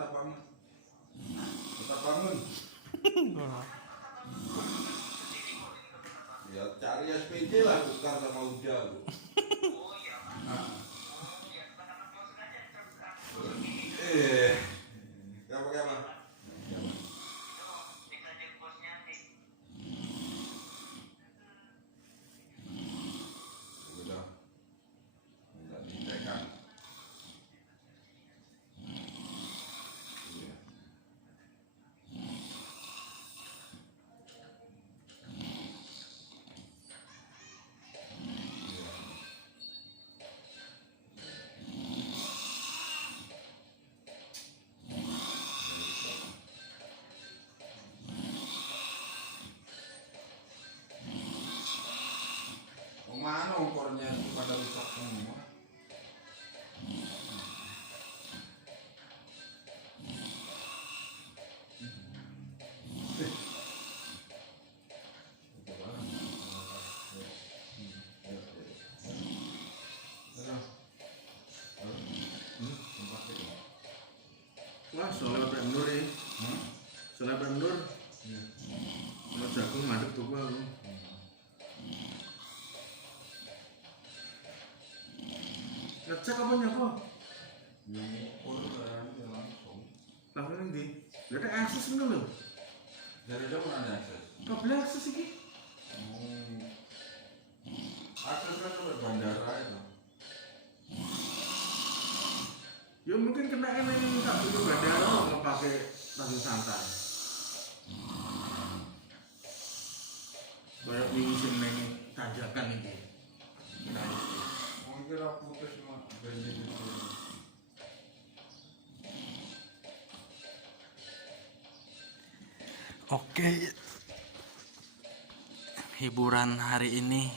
tetap bangun. Tetap bangun. Ya cari SPD lah, tukar sama Uja. Nah. Apa? Udah. Enggak ditekan. Mana ukurnya pada rusak semua. Wah, soalnya Pak Nur ya. Soalnya Pak Nur. Mau jagung madep tuh aku. Ngecek apa nyapa? Yang ukur langsung. Langsung nanti. Lihat akses ini loh. Dari jauh ada akses. Kabel akses ini. Akses kan ke bandara itu. Ya mungkin kena ini tak perlu bandara mau pakai stasiun santai. Banyak wingi neng tanjakan ini. Mungkin aku putus semua banjir itu. Oke, hiburan hari ini